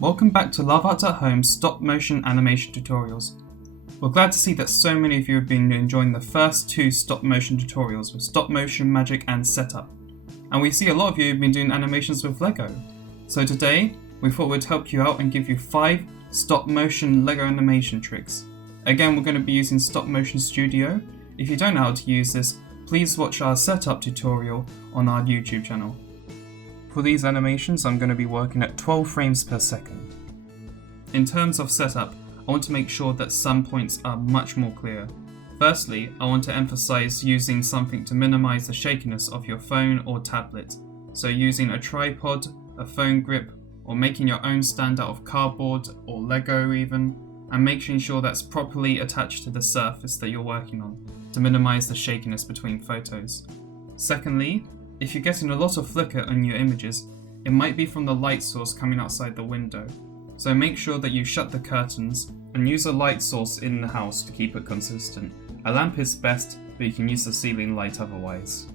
Welcome back to Love Arts at Home stop motion animation tutorials. We're glad to see that so many of you have been enjoying the first two stop motion tutorials with stop motion, magic and setup. And we see a lot of you have been doing animations with Lego. So today, we thought we'd help you out and give you 5 stop motion Lego animation tricks. Again, we're going to be using Stop Motion Studio. If you don't know how to use this, please watch our setup tutorial on our YouTube channel. For these animations, I'm going to be working at 12 frames per second. In terms of setup, I want to make sure that some points are much more clear. Firstly, I want to emphasize using something to minimize the shakiness of your phone or tablet. So using a tripod, a phone grip, or making your own stand out of cardboard or Lego even, and making sure that's properly attached to the surface that you're working on to minimize the shakiness between photos. Secondly, if you're getting a lot of flicker on your images, it might be from the light source coming outside the window. So make sure that you shut the curtains and use a light source in the house to keep it consistent. A lamp is best, but you can use the ceiling light otherwise.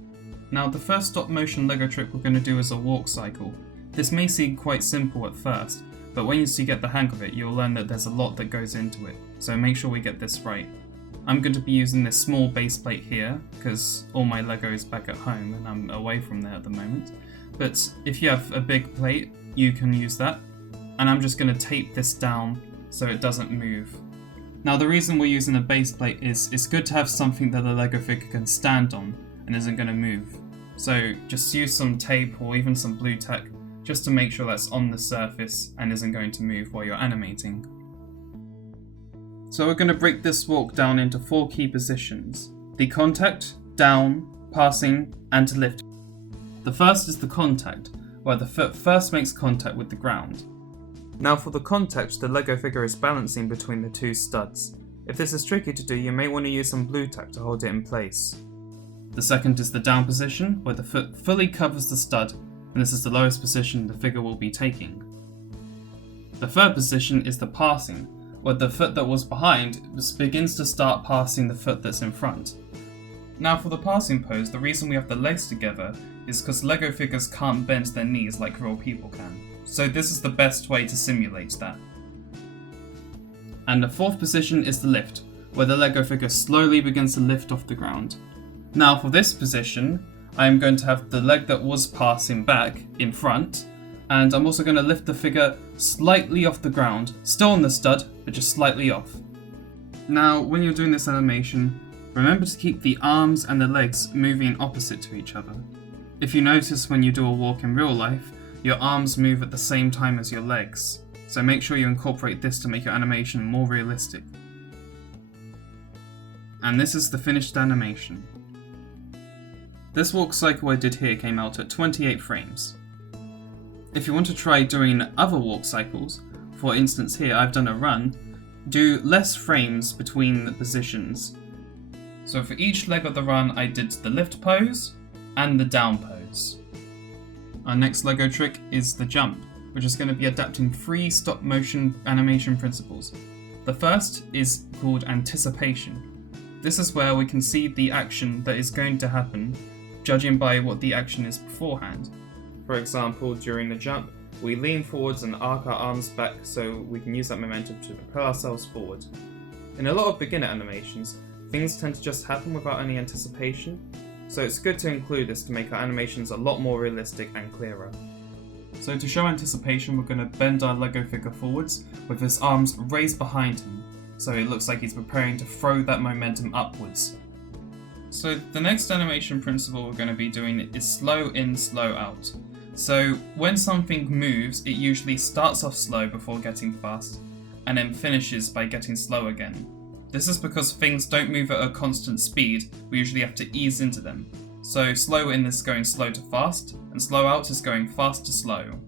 Now the first stop motion Lego trick we're going to do is a walk cycle. This may seem quite simple at first, but once you get the hang of it, you'll learn that there's a lot that goes into it. So make sure we get this right. I'm going to be using this small base plate here because all my Lego is back at home and I'm away from there at the moment. But if you have a big plate, you can use that. And I'm just going to tape this down so it doesn't move. Now the reason we're using a base plate is it's good to have something that the Lego figure can stand on and isn't going to move. So just use some tape or even some blue tack just to make sure that's on the surface and isn't going to move while you're animating. So we're going to break this walk down into 4 key positions: the contact, down, passing, and to lift. The first is the contact, where the foot first makes contact with the ground. Now for the contact, the Lego figure is balancing between the 2 studs. If this is tricky to do, you may want to use some blue tack to hold it in place. The second is the down position, where the foot fully covers the stud, and this is the lowest position the figure will be taking. The third position is the passing, where the foot that was behind begins to start passing the foot that's in front. Now for the passing pose, the reason we have the legs together is because Lego figures can't bend their knees like real people can. So this is the best way to simulate that. And the fourth position is the lift, where the Lego figure slowly begins to lift off the ground. Now for this position, I am going to have the leg that was passing back in front, and I'm also going to lift the figure slightly off the ground, still on the stud, but just slightly off. Now, when you're doing this animation, remember to keep the arms and the legs moving opposite to each other. If you notice when you do a walk in real life, your arms move at the same time as your legs, so make sure you incorporate this to make your animation more realistic. And this is the finished animation. This walk cycle I did here came out at 28 frames. If you want to try doing other walk cycles, for instance here I've done a run, do less frames between the positions. So for each leg of the run I did the lift pose and the down pose. Our next Lego trick is the jump, which is going to be adapting 3 stop motion animation principles. The first is called anticipation. This is where we can see the action that is going to happen, judging by what the action is beforehand. For example, during the jump, we lean forwards and arc our arms back so we can use that momentum to propel ourselves forward. In a lot of beginner animations, things tend to just happen without any anticipation, so it's good to include this to make our animations a lot more realistic and clearer. So to show anticipation, we're going to bend our Lego figure forwards with his arms raised behind him, so it looks like he's preparing to throw that momentum upwards. So the next animation principle we're going to be doing is slow in, slow out. So when something moves, it usually starts off slow before getting fast, and then finishes by getting slow again. This is because things don't move at a constant speed, we usually have to ease into them. So slow in is going slow to fast, and slow out is going fast to slow.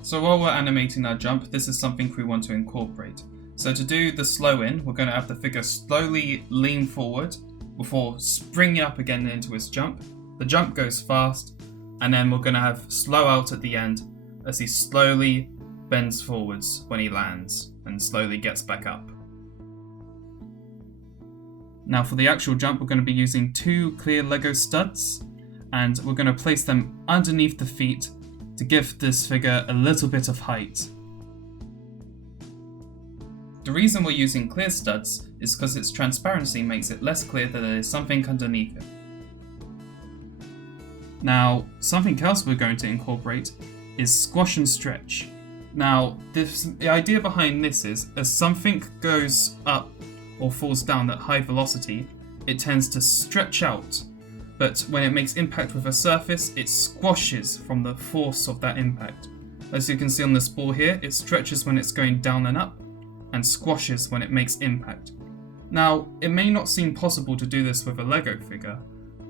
So while we're animating our jump, this is something we want to incorporate. So to do the slow in, we're going to have the figure slowly lean forward before springing up again into his jump. The jump goes fast, and then we're going to have slow out at the end as he slowly bends forwards when he lands and slowly gets back up. Now for the actual jump, we're going to be using 2 clear Lego studs, and we're going to place them underneath the feet to give this figure a little bit of height. The reason we're using clear studs is because its transparency makes it less clear that there is something underneath it. Now, something else we're going to incorporate is squash and stretch. Now, the idea behind this is, as something goes up or falls down at high velocity, it tends to stretch out, but when it makes impact with a surface, it squashes from the force of that impact. As you can see on this ball here, it stretches when it's going down and up, and squashes when it makes impact. Now, it may not seem possible to do this with a Lego figure,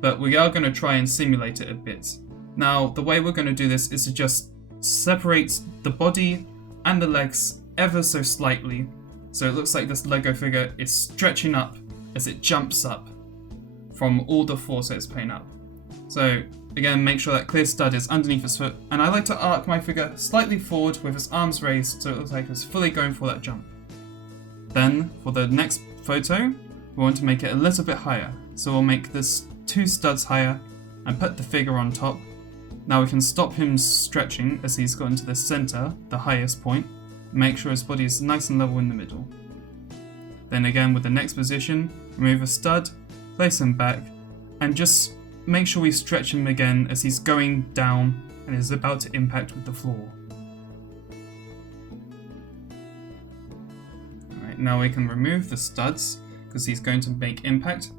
but we are going to try and simulate it a bit. Now, the way we're going to do this is to just separate the body and the legs ever so slightly, so it looks like this Lego figure is stretching up as it jumps up from all the force it's putting up. So again, make sure that clear stud is underneath his foot, and I like to arc my figure slightly forward with his arms raised so it looks like it's fully going for that jump. Then, for the next photo, we want to make it a little bit higher, so we'll make this 2 studs higher and put the figure on top. Now we can stop him stretching as he's gotten to the center, the highest point, and make sure his body is nice and level in the middle. Then again, with the next position, remove a stud, place him back, and just make sure we stretch him again as he's going down and is about to impact with the floor. Alright, now we can remove the studs because he's going to make impact,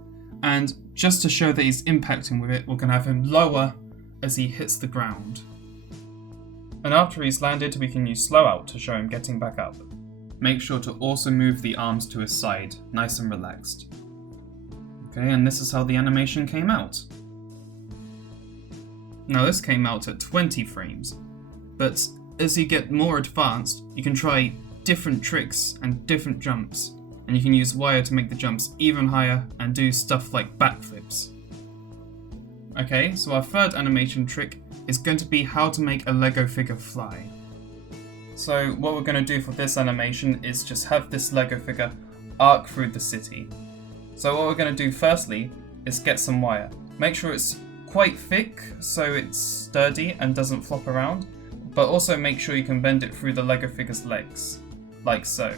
and just to show that he's impacting with it, we're going to have him lower as he hits the ground. And after he's landed, we can use slow out to show him getting back up. Make sure to also move the arms to his side, nice and relaxed. Okay, and this is how the animation came out. Now this came out at 20 frames, but as you get more advanced, you can try different tricks and different jumps, and you can use wire to make the jumps even higher and do stuff like backflips. Okay, so our third animation trick is going to be how to make a Lego figure fly. So what we're going to do for this animation is just have this Lego figure arc through the city. So what we're going to do firstly is get some wire. Make sure it's quite thick so it's sturdy and doesn't flop around, but also make sure you can bend it through the Lego figure's legs, like so.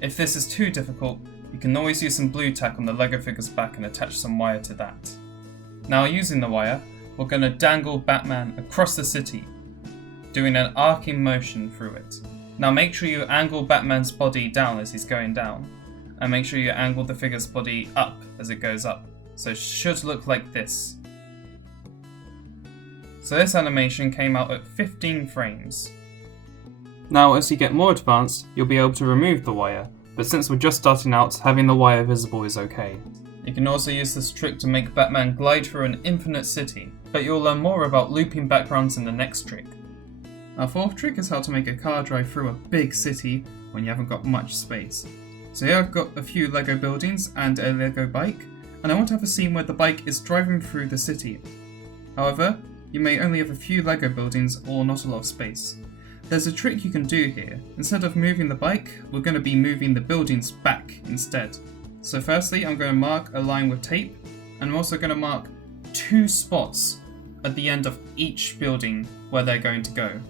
If this is too difficult, you can always use some blue tack on the Lego figure's back and attach some wire to that. Now using the wire, we're going to dangle Batman across the city, doing an arcing motion through it. Now make sure you angle Batman's body down as he's going down, and make sure you angle the figure's body up as it goes up. So it should look like this. So this animation came out at 15 frames. Now as you get more advanced, you'll be able to remove the wire, but since we're just starting out, having the wire visible is okay. You can also use this trick to make Batman glide through an infinite city, but you'll learn more about looping backgrounds in the next trick. Our fourth trick is how to make a car drive through a big city when you haven't got much space. So here I've got a few Lego buildings and a Lego bike, and I want to have a scene where the bike is driving through the city. However, you may only have a few Lego buildings or not a lot of space. There's a trick you can do here. Instead of moving the bike, we're going to be moving the buildings back instead. So firstly, I'm going to mark a line with tape, and I'm also going to mark 2 spots at the end of each building where they're going to go.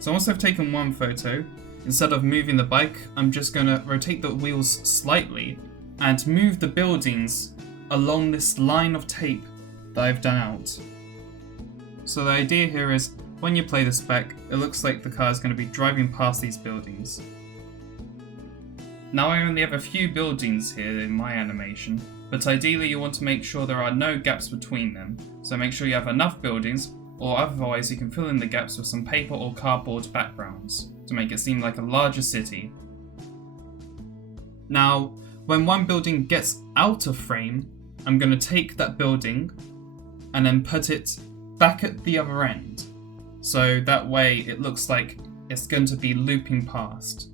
So once I've taken one photo, instead of moving the bike, I'm just going to rotate the wheels slightly and move the buildings along this line of tape that I've done out. So the idea here is, when you play this back, it looks like the car is going to be driving past these buildings. Now I only have a few buildings here in my animation, but ideally you want to make sure there are no gaps between them, so make sure you have enough buildings, or otherwise you can fill in the gaps with some paper or cardboard backgrounds to make it seem like a larger city. Now, when one building gets out of frame, I'm going to take that building and then put it back at the other end, so that way it looks like it's going to be looping past.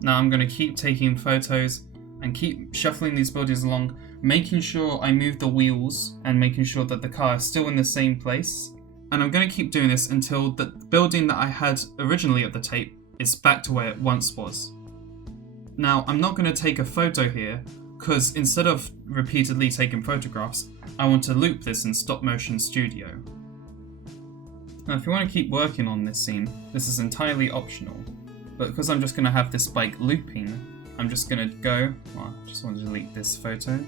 Now I'm going to keep taking photos and keep shuffling these buildings along, making sure I move the wheels and making sure that the car is still in the same place. And I'm going to keep doing this until the building that I had originally at the tape is back to where it once was. Now I'm not going to take a photo here, because instead of repeatedly taking photographs, I want to loop this in Stop Motion Studio. Now if you want to keep working on this scene, this is entirely optional, but because I'm just going to have this bike looping, I'm just going to go, well, I just want to delete this photo,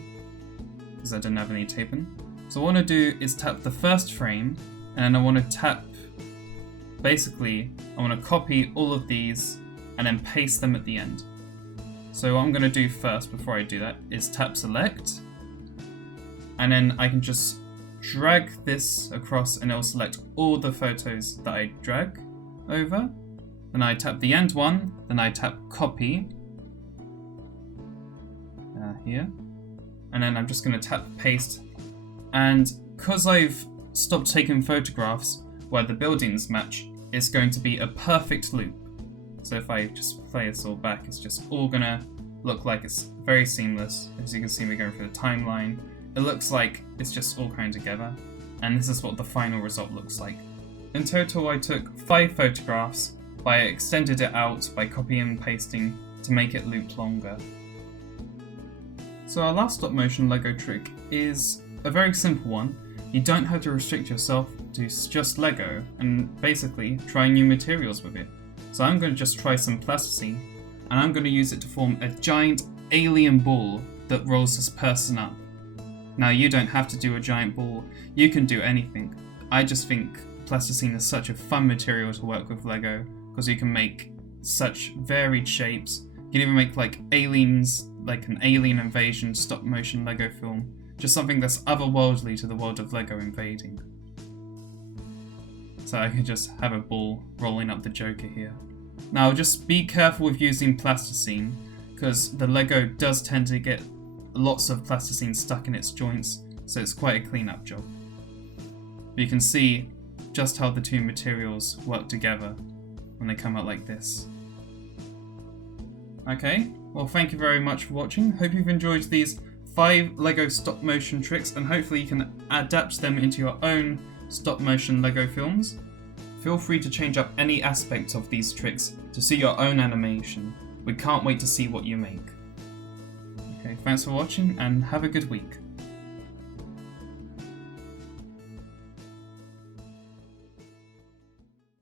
because I didn't have any tape in. So what I want to do is tap the first frame, and then I want to tap, basically, I want to copy all of these, and then paste them at the end. So what I'm going to do first, before I do that, is tap select, and then I can just drag this across and it'll select all the photos that I drag over. Then I tap the end one, then I tap copy, here, and then I'm just going to tap paste, and because I've stopped taking photographs where the buildings match, it's going to be a perfect loop. So if I just play this all back, it's just all gonna look like it's very seamless. As you can see, we're going through the timeline. It looks like it's just all coming together, and this is what the final result looks like. In total, I took 5 photographs, but I extended it out by copying and pasting to make it loop longer. So our last stop motion Lego trick is a very simple one. You don't have to restrict yourself to just Lego and basically try new materials with it. So I'm going to just try some plasticine, and I'm going to use it to form a giant alien ball that rolls this person up. Now you don't have to do a giant ball, you can do anything. I just think plasticine is such a fun material to work with Lego, because you can make such varied shapes. You can even make like aliens, like an alien invasion stop motion Lego film. Just something that's otherworldly to the world of Lego invading. So I can just have a ball rolling up the Joker here. Now just be careful with using plasticine, because the Lego does tend to get lots of plasticine stuck in its joints, so it's quite a clean-up job. But you can see just how the two materials work together when they come out like this. Okay, well thank you very much for watching. Hope you've enjoyed these 5 Lego stop motion tricks, and hopefully you can adapt them into your own stop motion Lego films. Feel free to change up any aspects of these tricks to suit your own animation. We can't wait to see what you make. Okay, thanks for watching and have a good week.